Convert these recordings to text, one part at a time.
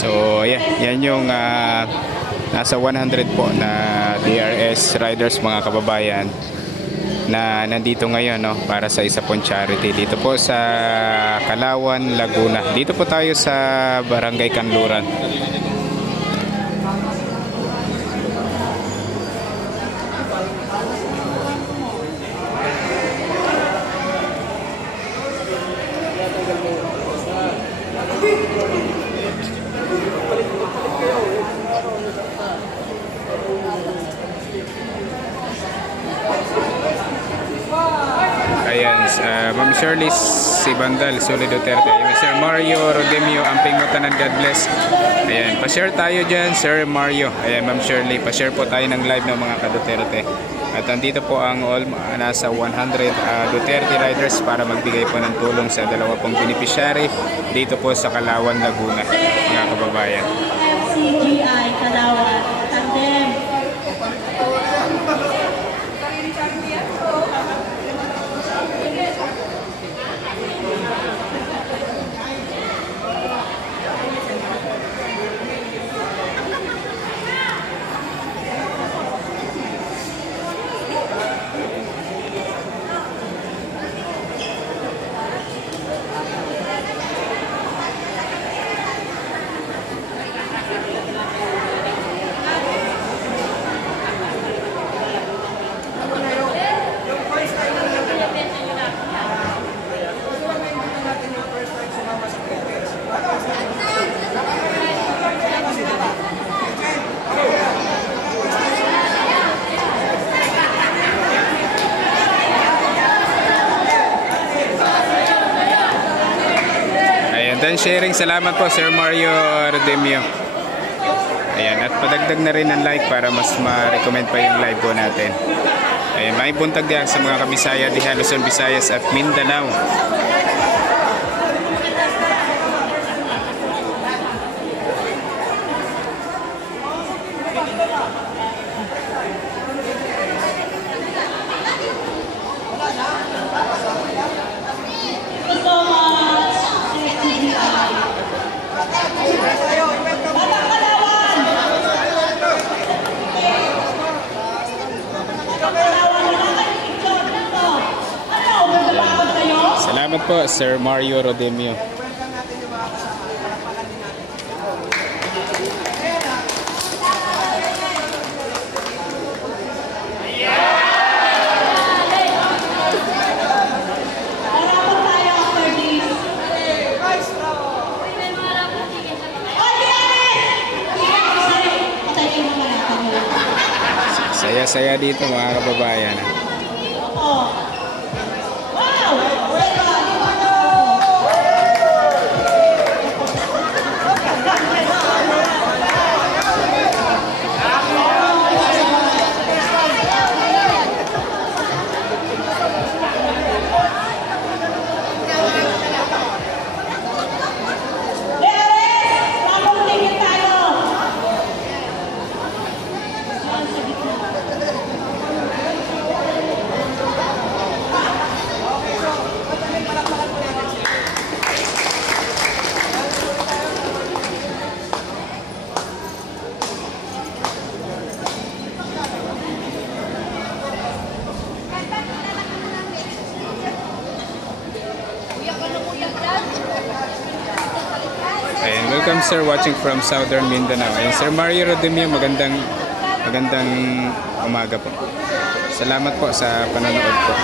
So yan yung nasa 100 po na DRS riders mga kababayan na nandito ngayon, no, para sa isa pong charity dito po sa Kalawan, Laguna. Dito po tayo sa Barangay Kanluran. Ayan, Ma'am Shirley Sibandal, Soli Duterte, Sir Mario Rodemio, Amping Matanan, God bless. Ayan, pa-share tayo dyan, Sir Mario. Ayan, Ma'am Shirley, pa-share po tayo ng live ng mga ka-Duterte. At nandito po ang nasa 100 Duterte riders para magbigay po ng tulong sa dalawa pong beneficiary dito po sa Kalawan, Laguna, mga kababayan. CGI Kalawan, Tandem. Dan sharing, salamat po Sir Mario Rodemio. Ayan, at padagdag na rin ang like para mas ma-recommend pa yung live po natin. Ayan, may buntag diyan sa mga Kabisaya, diha Luzon, Visayas at Mindanao. Salamat po Sir Mario Rodemio. Saya-saya dito mga kababayan. Ayan, welcome sir watching from Southern Mindanao. Ayan, Sir Mario Rodemio, magandang umaga po. Salamat po sa panonood po.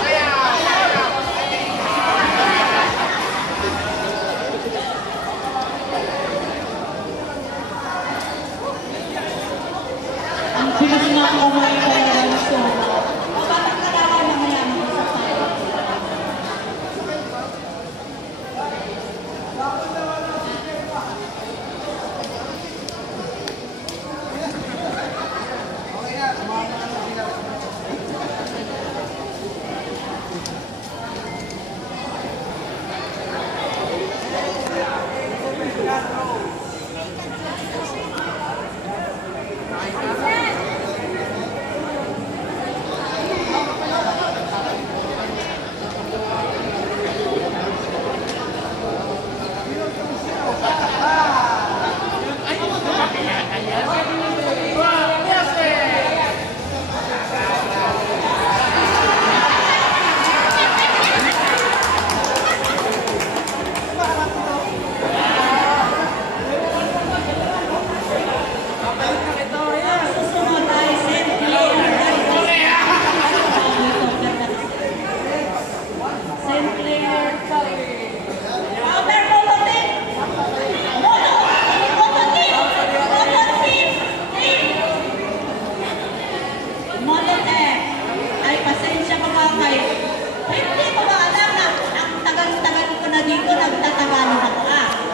Ang pinag-nakamay ko ng so, mapapagkalaman na mayaman sa tayo.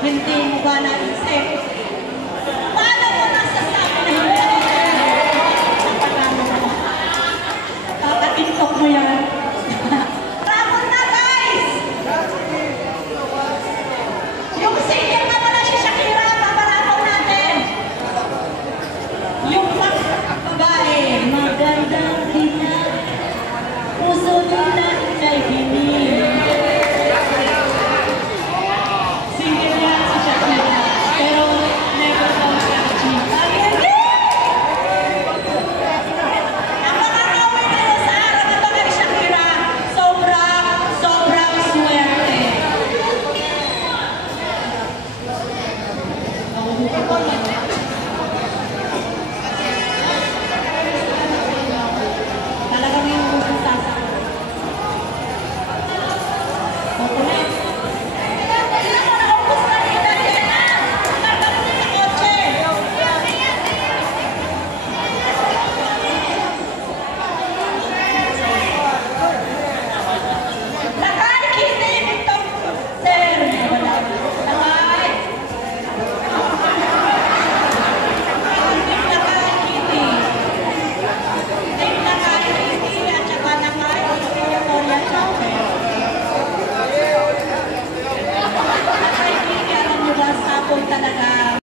Hindi mo ba naisip